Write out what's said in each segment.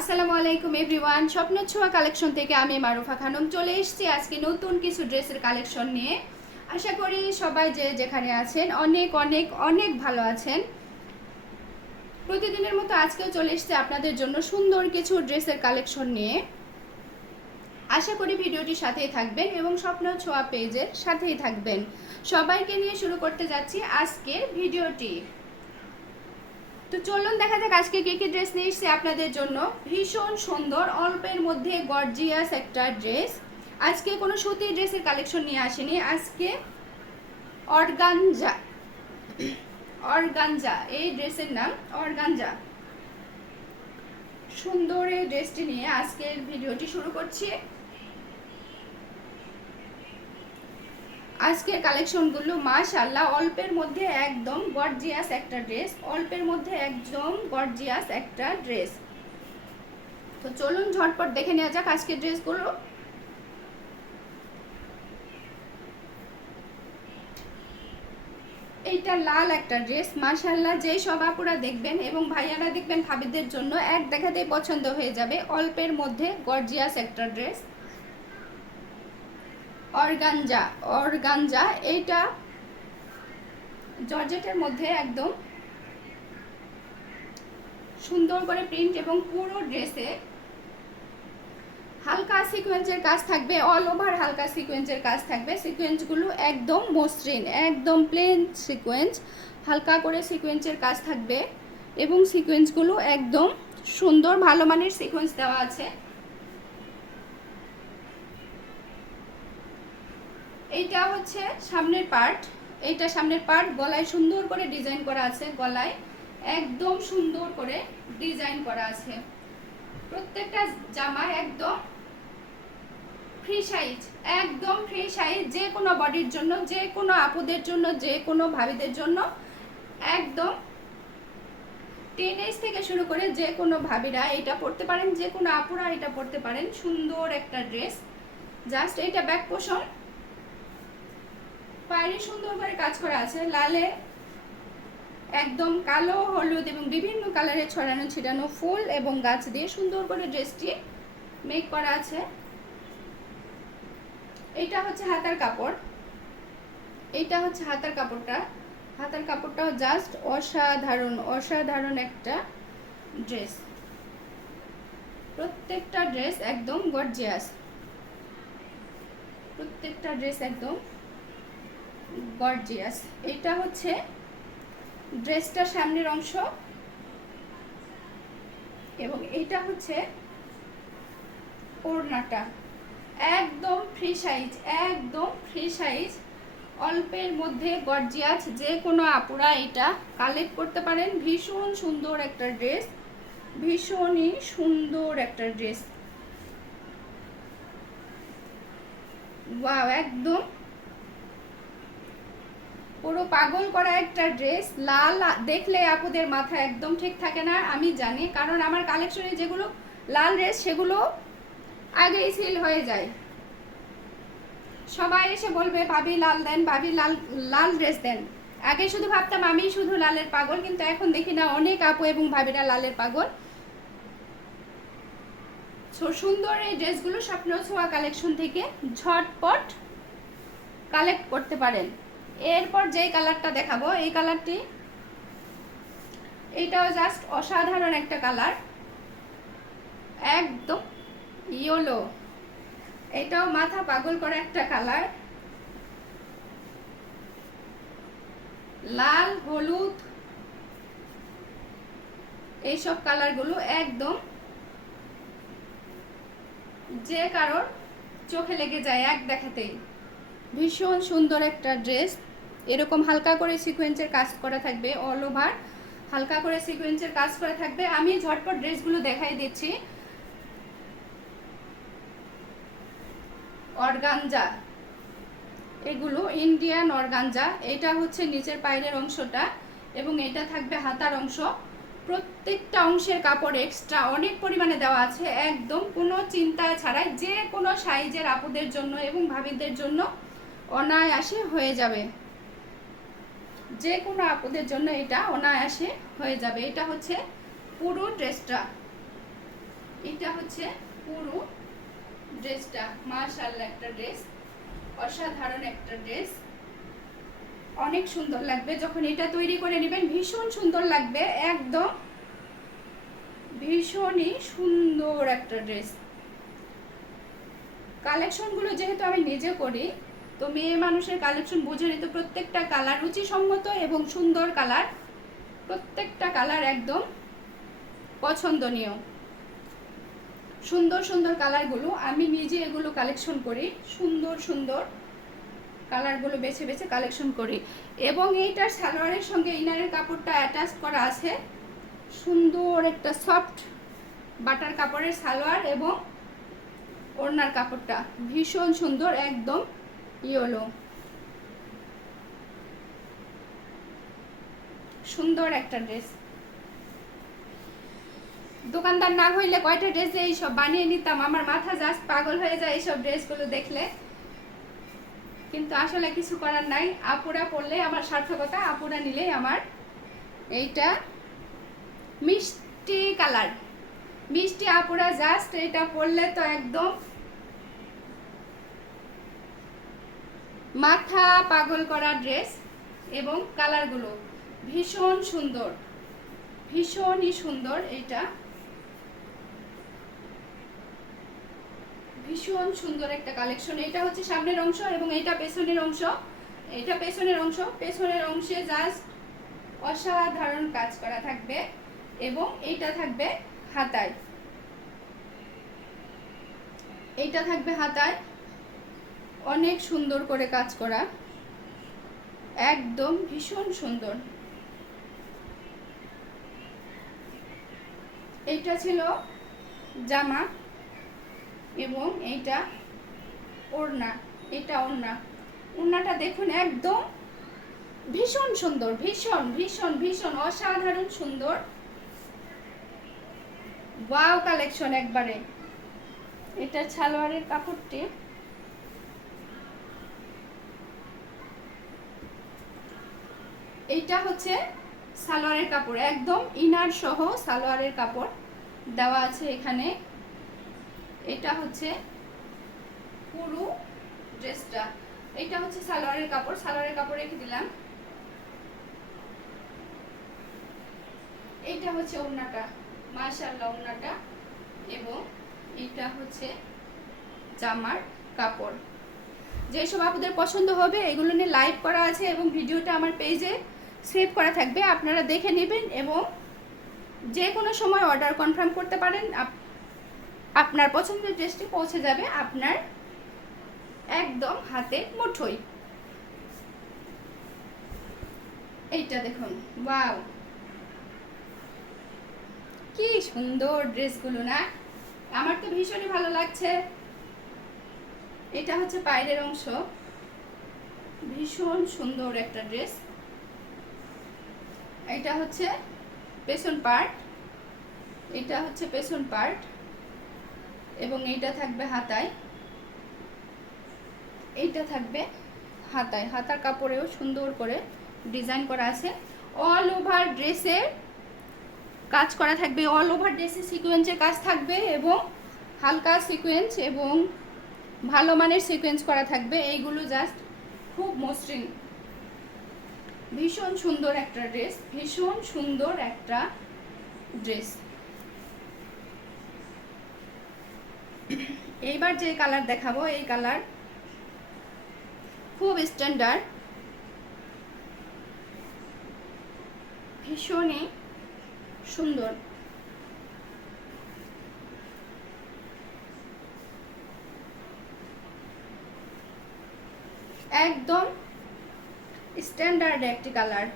আসসালামু আলাইকুম এভরিওয়ান, স্বপ্ন ছোঁয়া কালেকশন থেকে আমি মারুফা খানম চলে এসেছি আজকে নতুন কিছু ড্রেসের কালেকশন নিয়ে। আশা করি সবাই যে যেখানে আছেন অনেক অনেক অনেক ভালো আছেন। প্রতিদিনের মতো আজকেও চলে এসেছি আপনাদের জন্য সুন্দর কিছু ড্রেসের কালেকশন নিয়ে। আশা করি ভিডিওটির সাথেই থাকবেন এবং স্বপ্ন ছোঁয়া পেজের সাথেই থাকবেন। সবাইকে নিয়ে শুরু করতে যাচ্ছি আজকের ভিডিওটি। তো চলুন দেখা যাক আজকে কি কি ড্রেস নিয়ে এসেছি আপনাদের জন্য। ভীষণ সুন্দর অল্পের মধ্যে গর্জিয়াস একটা ড্রেস। আজকে কোনো সুতির ড্রেসের কালেকশন নিয়ে আসেনি, আজকে অর্গানজা অর্গানজা এই ড্রেসের নাম অর্গানজা। সুন্দর এই ড্রেসটি নিয়ে আজকের ভিডিওটি শুরু করছি। আজকের কালেকশনগুলো মাশাআল্লাহ অল্পের মধ্যে একদম গর্জিয়াস একটা ড্রেস, অল্পের মধ্যে একদম গর্জিয়াস একটা ড্রেস। তো চলুন ঝটপট দেখে নেওয়া যাক আজকের ড্রেসগুলো। এইটা লাল একটা ড্রেস, মাশাআল্লাহ যেই সব আপুরা দেখবেন এবং ভাইয়ারা দেখবেন ভাবিদের জন্য এক দেখাতেই পছন্দ হয়ে যাবে। অল্পের মধ্যে গর্জিয়াস একটা ড্রেস অর্গানজা। অর্গানজা এইটা জর্জেটের মধ্যে একদম সুন্দর করে প্রিন্ট এবং পুরো ড্রেসে হালকা সিকোয়েন্সের কাজ থাকবে, অল ওভার হালকা সিকোয়েন্সের কাজ থাকবে। সিকোয়েন্সগুলো একদম মসৃণ, একদম প্লেন সিকোয়েন্স, হালকা করে সিকোয়েন্সের কাজ থাকবে এবং সিকোয়েন্সগুলো একদম সুন্দর ভালো মানের সিকোয়েন্স দেওয়া আছে। এইটা হচ্ছে সামনের পার্ট, এইটা সামনের পার্ট, গলায় সুন্দর করে ডিজাইন করা আছে, গলায় একদম সুন্দর করে ডিজাইন করা আছে। প্রত্যেকটা জামা একদম ফ্রি সাইজ, একদম ফ্রি সাইজ, যে কোনো বডির জন্য, যে কোনো আপুদের জন্য, যে কোনো ভাবিদের জন্য একদম 10 এজ থেকে শুরু করে যে কোনো ভাবিরা এটা পরতে পারেন, যে কোনো আপুরা এটা পরতে পারেন। সুন্দর একটা ড্রেস। জাস্ট এটা ব্যাক পোর্শন, পায়ে সুন্দর করে কাজ করা আছে, লালে একদম কালো হলুদ এবং বিভিন্ন কালারে ছড়ানো ছিটানো ফুল এবং গাছ দিয়ে সুন্দর করে ড্রেসটি মেক করা আছে। এটা হচ্ছে হাতার কাপড়, এইটা হচ্ছে হাতার কাপড়টা। হাতার কাপড়টাও জাস্ট অসাধারণ, অসাধারণ একটা ড্রেস। প্রত্যেকটা ড্রেস একদম গর্জিয়াস, প্রত্যেকটা ড্রেস একদম গর্জিয়াস। এটা হচ্ছে ড্রেসটার সামনের অংশ এবং এইটা হচ্ছে ওড়নাটা। একদম ফ্রি সাইজ, একদম ফ্রি সাইজ, অল্পের মধ্যে গর্জিয়াস, যে কোনো আপুরা এটা কালেক্ট করতে পারেন। ভীষণ সুন্দর একটা ড্রেস, ভীষণই সুন্দর একটা ড্রেস। ওয়াও, একদম পুরো পাগল করা একটা ড্রেস। লাল দেখলে আপুদের মাথা একদম ঠিক থাকে না, আমি জানি, কারণ আমার কালেকশনে যেগুলো লাল ড্রেস সেগুলো আগেই সেল হয়ে যায়। সবাই এসে বলবে ভাবি লাল দেন, ভাবি লাল লাল ড্রেস দেন। আগে শুধু ভাবতাম আমি শুধু লালের পাগল, কিন্তু এখন দেখি না অনেক আপু এবং ভাবিরা লালের পাগল। সুন্দর এই ড্রেসগুলো স্বপ্ন ছোঁয়া কালেকশন থেকে ঝটপট কালেক্ট করতে পারেন। এরপর যেই কালারটা দেখাবো, এই কালারটি, এইটাও জাস্ট অসাধারণ একটা কালার, একদম ইয়েলো। এটাও মাথা পাগল করা একটা কালার, লাল হলুদ এইসব কালারগুলো একদম যে কারোর চোখে লেগে যায় এক দেখাতেই। ভীষণ সুন্দর একটা ড্রেস। এরকম হালকা করে সিকোয়েন্সের কাজ করা থাকবে, অল ওভার হালকা করে সিকোয়েন্সের কাজ করা থাকবে। আমি ঝটপট ড্রেসগুলো দেখাই দিচ্ছি। অর্গানজা, এগুলো ইন্ডিয়ান অর্গানজা। এটা হচ্ছে নিচের পায়ের অংশটা এবং এটা থাকবে হাতার অংশ। প্রত্যেকটা অংশের কাপড় এক্সট্রা অনেক পরিমাণে দেওয়া আছে, একদম কোনো চিন্তা ছাড়াই যে কোনো সাইজের আপুদের জন্য এবং ভাবিদের জন্য অনায়াসে হয়ে যাবে। যে কোনো আপুদের জন্য এটা অনায়াসে হয়ে যাবে। এটা হচ্ছে পুরো ড্রেসটা। এটা হচ্ছে পুরো ড্রেসটা, মাশাআল্লাহ একটা ড্রেস, অসাধারণ একটা ড্রেস, অনেক সুন্দর লাগবে যখন এটা তৈরি করে নেবেন, ভীষণ সুন্দর লাগবে, একদম ভীষণই সুন্দর একটা ড্রেস। কালেকশনগুলো যেহেতু আমি নিজে করি, তো মেয়ে মানুষের কালেকশন বুঝে নিতে প্রত্যেকটা কালার রুচিসম্মত এবং সুন্দর কালার, প্রত্যেকটা কালার একদম পছন্দনীয়, সুন্দর সুন্দর কালারগুলো আমি নিজে এগুলো কালেকশন করি, সুন্দর সুন্দর কালারগুলো বেছে বেছে কালেকশন করি। এবং এইটার সালোয়ারের সঙ্গে ইনারের কাপড়টা অ্যাটাচ করা আছে, সুন্দর একটা সফট বাটার কাপড়ের সালোয়ার এবং ওড়নার কাপড়টা ভীষণ সুন্দর, একদম ইয়েলো, সুন্দর একটা ড্রেস। দোকানদার না হইলে কয়টা ড্রেস এইসব বানিয়ে নিতাম, আমার মাথা জাস্ট পাগল হয়ে যায় এইসব ড্রেসগুলো দেখলে, কিন্তু আসলে কিছু করার নাই, আপুরা পরলে আমার সার্থকতা, আপুরা নিলেই আমার। এইটা মিষ্টি কালার, মিষ্টি আপুরা জাস্ট এটা পরলে তো একদম মাথা পাগল করা ড্রেস, এবং কালারগুলো ভীষণ সুন্দর, ভীষণই সুন্দর, এইটা ভীষণ সুন্দর একটা কালেকশন। এটা হচ্ছে সামনের অংশ এবং এটা পেছনের অংশ, এটা পেছনের অংশ, পেছনের অংশে জাস্ট অসাধারণ কাজ করা থাকবে এবং এইটা থাকবে হাতায়, এইটা থাকবে হাতায়, অনেক সুন্দর করে কাজ করা, একদম ভীষণ সুন্দর। এইটা ছিল জামা এবং এইটা ওড়না, এটা ওড়না, ওড়নাটা দেখুন একদম ভীষণ সুন্দর, ভীষণ ভীষণ ভীষণ অসাধারণ সুন্দর, ওয়াও কালেকশন একবারে। এটা সালোয়ারের কাপড়টি এইটা হচ্ছে সালোয়ারের কাপড়, একদম ইনার সহ সালোয়ারের কাপড় দেওয়া আছে এখানে। এটা হচ্ছে পুরো ড্রেসটা, এটা হচ্ছে সালোয়ারের কাপড়, সালোয়ারের কাপড় রেখে দিলাম। এইটা হচ্ছে ওড়নাটা, মাশাআল্লাহ ওড়নাটা, এবং এটা হচ্ছে জামার কাপড়। যেসব আপুদের পছন্দ হবে এগুলো নিয়ে লাইভ করা আছে এবং ভিডিওটা আমার পেজে সেভ করা থাকবে, আপনারা দেখে নেবেন এবং যে কোনো সময় অর্ডার কনফার্ম করতে পারেন। আপনার পছন্দের ড্রেসটি পৌঁছে যাবে আপনার একদম হাতের মুঠোয়। এইটা দেখুন, ওয়াও কি সুন্দর ড্রেসগুলো না, আমার তো ভীষণই ভালো লাগছে। এটা হচ্ছে পায়ের অংশ, ভীষণ সুন্দর একটা ড্রেস। এটা হচ্ছে পেছন পার্ট, এটা হচ্ছে পেছন পার্ট এবং এইটা থাকবে হাতায়, এইটা থাকবে হাতায়, হাতার কাপড়েও সুন্দর করে ডিজাইন করা আছে, অল ওভার ড্রেসের কাজ করা থাকবে, অল ওভার ড্রেসে সিকোয়েন্সের কাজ থাকবে এবং হালকা সিকোয়েন্স এবং ভালো মানের সিকোয়েন্স করা থাকবে। এইগুলো জাস্ট খুব মসৃণ, ভীষণ সুন্দর একটা ড্রেস, ভীষণ সুন্দর একটা ড্রেস। এইবার যে কালার দেখাবো এই কালার খুব স্ট্যান্ডার্ড, ভীষণই সুন্দর, একদম স্ট্যান্ডার্ড একটি কালার।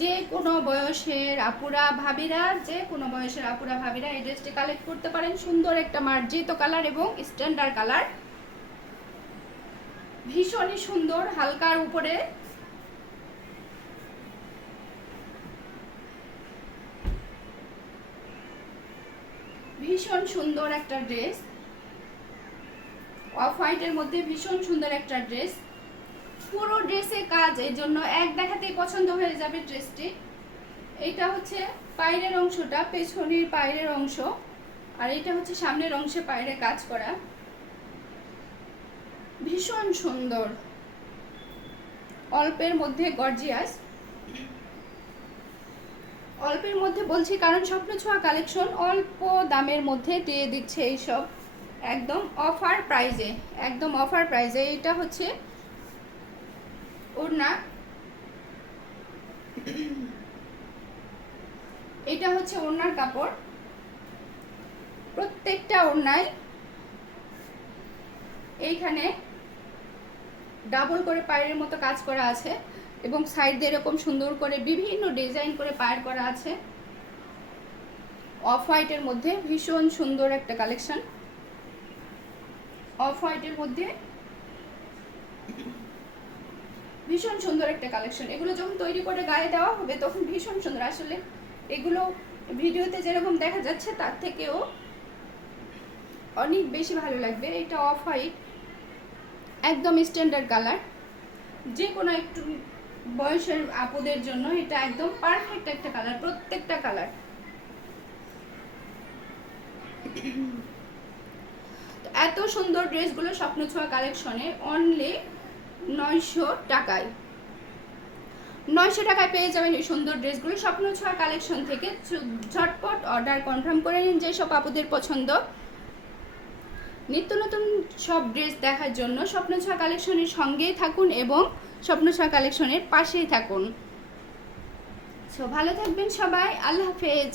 যে কোনো বয়সের আপুরা ভাবিরা, যে কোনো বয়সের আপুরা ভাবিরা এই ড্রেসটি কালেক্ট করতে পারেন। সুন্দর একটা মার্জিত কালার এবং স্ট্যান্ডার্ড কালার, ভীষণই সুন্দর, হালকার উপরে ভীষণ সুন্দর একটা ড্রেস, অফ হোয়াইটের মধ্যে ভীষণ সুন্দর একটা ড্রেস, পুরো ড্রেসে কাজ, এই জন্য এক দেখাতেই পছন্দ হয়ে যাবে ড্রেসটি। এইটা হচ্ছে পায়ের অংশটা, পেছনের পায়ের অংশ, আর এটা হচ্ছে সামনের অংশে পায়ের কাজ করা, ভীষণ সুন্দর, অল্পের মধ্যে গর্জিয়াস। অল্পের মধ্যে বলছি কারণ স্বপ্ন ছোঁয়া কালেকশন অল্প দামের মধ্যে দিয়ে দিচ্ছে এইসব, একদম অফার প্রাইজে, একদম অফার প্রাইজে। এটা হচ্ছে ওড়না, এটা হচ্ছে ওড়নার কাপড়। প্রত্যেকটা ওড়নায় এইখানে ডাবল করে পায়ের মতো কাজ করা আছে এবং সাইড দিয়ে এরকম সুন্দর করে বিভিন্ন ডিজাইন করে পায়ের করা আছে। অফ হোয়াইটের মধ্যে ভীষণ সুন্দর একটা কালেকশন, অফ হোয়াইটের মধ্যে ভীষণ সুন্দর একটা কালেকশন। এগুলো যখন তৈরি করে গায়ে দেওয়া হবে তখন ভীষণ সুন্দর, আসলে এগুলো ভিডিওতে যেরকম দেখা যাচ্ছে তার থেকেও অনেক বেশি ভালো লাগবে। এটা অফ হোয়াইট, একদম স্ট্যান্ডার্ড কালার, যে কোনো একটু বয়সের আপুদের জন্য এটা একদম পারফেক্ট একটা কালার, প্রত্যেকটা কালার। এত সুন্দর ড্রেসগুলো স্বপ্ন ছোঁয়া কালেকশনে অনলি 900 টাকায়, 900 টাকায় পেয়ে যাবেন এই সুন্দর ড্রেসগুলো স্বপ্ন ছোঁয়া কালেকশন থেকে। ঝটপট অর্ডার কনফার্ম করে নিন যেসব আপুদের পছন্দ। নিত্য নতুন সব ড্রেস দেখার জন্য স্বপ্ন ছোঁয়া কালেকশনের সঙ্গেই থাকুন এবং স্বপ্ন ছোঁয়া কালেকশনের পাশেই থাকুন। সো ভালো থাকবেন সবাই, আল্লাহ হাফেজ।